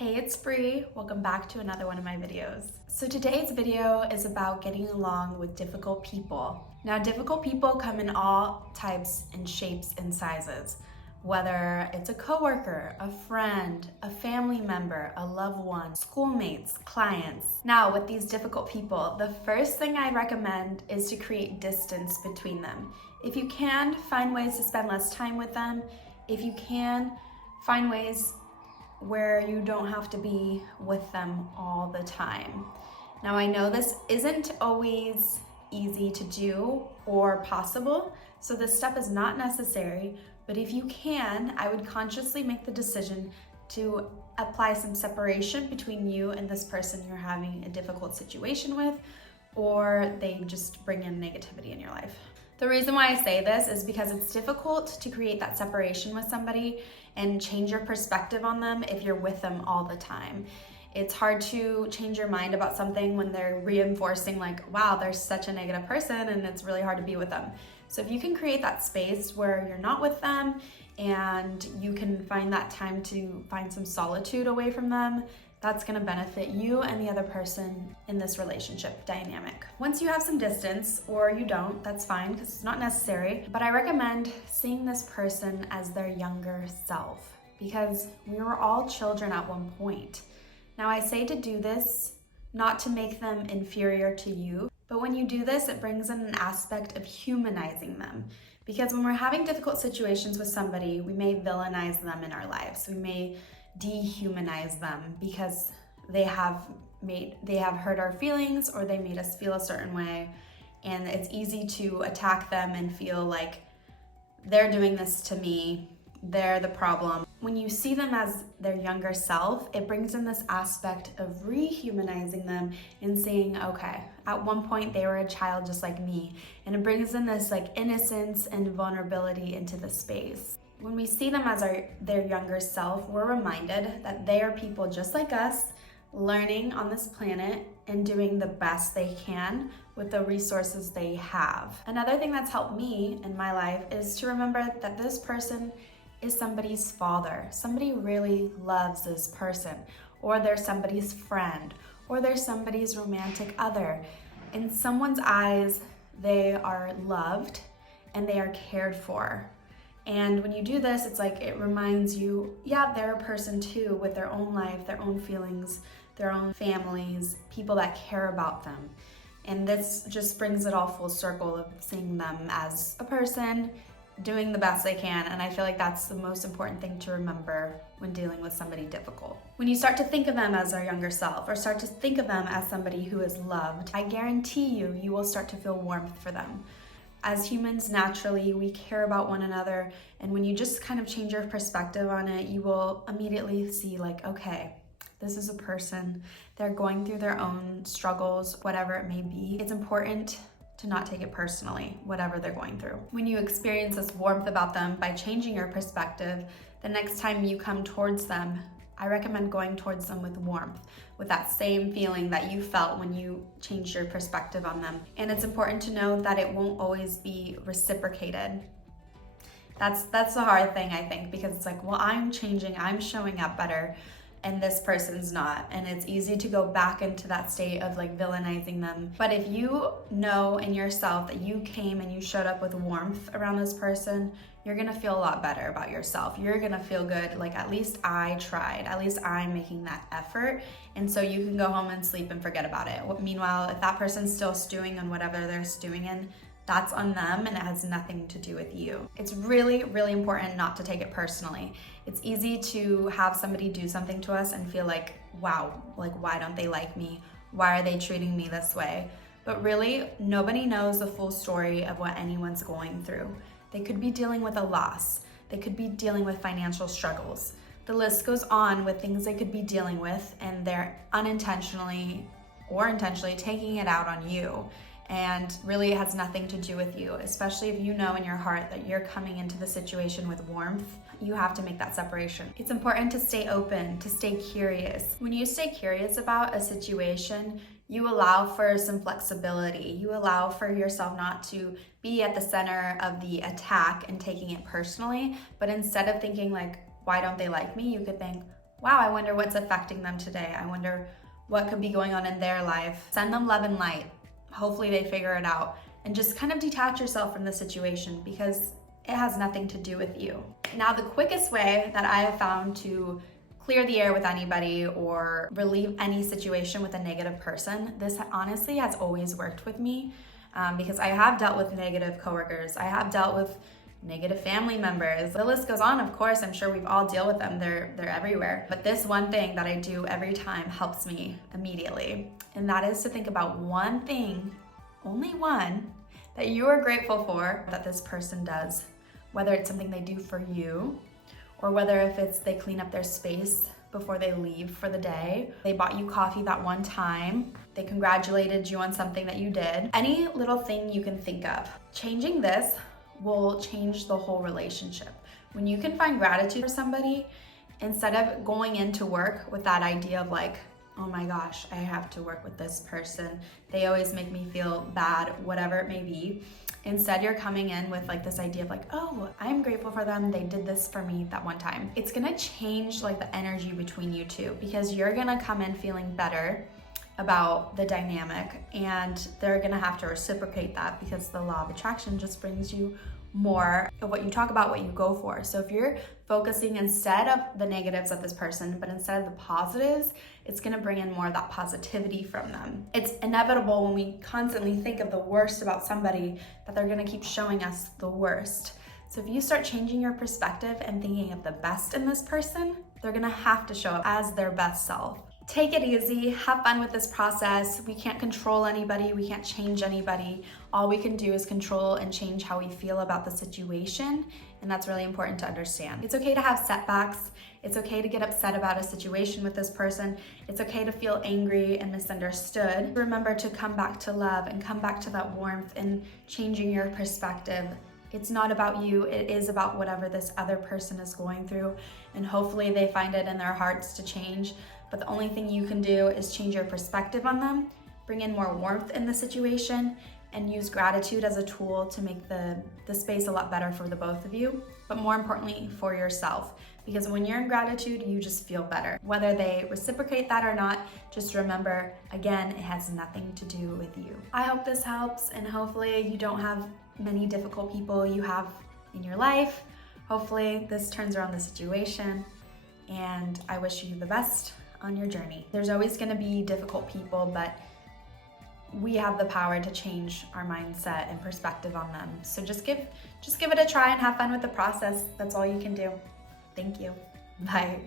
Hey, it's Bree. Welcome back to another one of my videos. So today's video is about getting along with difficult people. Now, difficult people come in all types and shapes and sizes, whether it's a coworker, a friend, a family member, a loved one, schoolmates, clients. Now, with these difficult people, the first thing I recommend is to create distance between them. If you can, find ways to spend less time with them. If you can, find ways where you don't have to be with them all the time. Now, I know this isn't always easy to do or possible, so this step is not necessary, but if you can, I would consciously make the decision to apply some separation between you and this person you're having a difficult situation with, or they just bring in negativity in your life. The reason why I say this is because it's difficult to create that separation with somebody and change your perspective on them if you're with them all the time. It's hard to change your mind about something when they're reinforcing like, wow, they're such a negative person, and it's really hard to be with them. So if you can create that space where you're not with them and you can find that time to find some solitude away from them, that's gonna benefit you and the other person in this relationship dynamic. Once you have some distance, or you don't, that's fine because it's not necessary, but I recommend seeing this person as their younger self because we were all children at one point. Now, I say to do this not to make them inferior to you, but when you do this, it brings in an aspect of humanizing them. Because when we're having difficult situations with somebody, we may villainize them in our lives. We may dehumanize them because they have hurt our feelings or they made us feel a certain way, and it's easy to attack them and feel like they're doing this to me, they're the problem. When you see them as their younger self, it brings in this aspect of rehumanizing them and saying, okay, at one point they were a child just like me, and it brings in this like innocence and vulnerability into the space. When we see them as their younger self, we're reminded that they are people just like us, learning on this planet and doing the best they can with the resources they have. Another thing that's helped me in my life is to remember that this person is somebody's father. Somebody really loves this person, or they're somebody's friend, or they're somebody's romantic other. In someone's eyes, they are loved and they are cared for. And when you do this, it's like it reminds you, yeah, they're a person too with their own life, their own feelings, their own families, people that care about them. And this just brings it all full circle of seeing them as a person doing the best they can. And I feel like that's the most important thing to remember when dealing with somebody difficult. When you start to think of them as their younger self, or start to think of them as somebody who is loved, I guarantee you will start to feel warmth for them. As humans, naturally, we care about one another, and when you just kind of change your perspective on it, you will immediately see like, okay, this is a person, they're going through their own struggles, whatever it may be. It's important to not take it personally, whatever they're going through. When you experience this warmth about them by changing your perspective, the next time you come towards them, I recommend going towards them with warmth, with that same feeling that you felt when you changed your perspective on them. And it's important to know that it won't always be reciprocated. That's the hard thing, I think, because it's like, well, I'm changing, I'm showing up better, and this person's not. And it's easy to go back into that state of like villainizing them. But if you know in yourself that you came and you showed up with warmth around this person, you're gonna feel a lot better about yourself. You're gonna feel good, like at least I tried, at least I'm making that effort. And so you can go home and sleep and forget about it. Meanwhile, if that person's still stewing on whatever they're stewing in, that's on them and it has nothing to do with you. It's really, really important not to take it personally. It's easy to have somebody do something to us and feel like, wow, like why don't they like me? Why are they treating me this way? But really, nobody knows the full story of what anyone's going through. They could be dealing with a loss. They could be dealing with financial struggles. The list goes on with things they could be dealing with, and they're unintentionally or intentionally taking it out on you. And really it has nothing to do with you, especially if you know in your heart that you're coming into the situation with warmth. You have to make that separation. It's important to stay open, to stay curious. When you stay curious about a situation, you allow for some flexibility. You allow for yourself not to be at the center of the attack and taking it personally, but instead of thinking like, why don't they like me? You could think, wow, I wonder what's affecting them today. I wonder what could be going on in their life. Send them love and light. Hopefully they figure it out. And just kind of detach yourself from the situation because it has nothing to do with you. Now, the quickest way that I have found to clear the air with anybody or relieve any situation with a negative person, this honestly has always worked with me because I have dealt with negative coworkers. I have dealt with negative family members. The list goes on, of course. I'm sure we've all dealt with them. They're everywhere. But this one thing that I do every time helps me immediately. And that is to think about one thing, only one, that you are grateful for that this person does. Whether it's something they do for you, or whether if it's they clean up their space before they leave for the day, they bought you coffee that one time, they congratulated you on something that you did. Any little thing you can think of. Changing this will change the whole relationship. When you can find gratitude for somebody, instead of going into work with that idea of like, oh my gosh, I have to work with this person, they always make me feel bad, whatever it may be. Instead, you're coming in with like this idea of like, oh, I'm grateful for them. They did this for me that one time. It's gonna change like the energy between you two because you're gonna come in feeling better about the dynamic and they're gonna have to reciprocate that because the law of attraction just brings you more of what you talk about, what you go for. So if you're focusing instead of the negatives of this person, but instead of the positives, it's gonna bring in more of that positivity from them. It's inevitable when we constantly think of the worst about somebody that they're gonna keep showing us the worst. So if you start changing your perspective and thinking of the best in this person, they're gonna have to show up as their best self. Take it easy, have fun with this process. We can't control anybody, we can't change anybody. All we can do is control and change how we feel about the situation, and that's really important to understand. It's okay to have setbacks, it's okay to get upset about a situation with this person, it's okay to feel angry and misunderstood. Remember to come back to love and come back to that warmth and changing your perspective. It's not about you, it is about whatever this other person is going through, and hopefully they find it in their hearts to change. But the only thing you can do is change your perspective on them, bring in more warmth in the situation, and use gratitude as a tool to make the space a lot better for the both of you, but more importantly for yourself. Because when you're in gratitude, you just feel better. Whether they reciprocate that or not, just remember, again, it has nothing to do with you. I hope this helps, and hopefully you don't have many difficult people you have in your life. Hopefully this turns around the situation, and I wish you the best on your journey. There's always gonna be difficult people, but we have the power to change our mindset and perspective on them. So just give it a try and have fun with the process. That's all you can do. Thank you. Bye.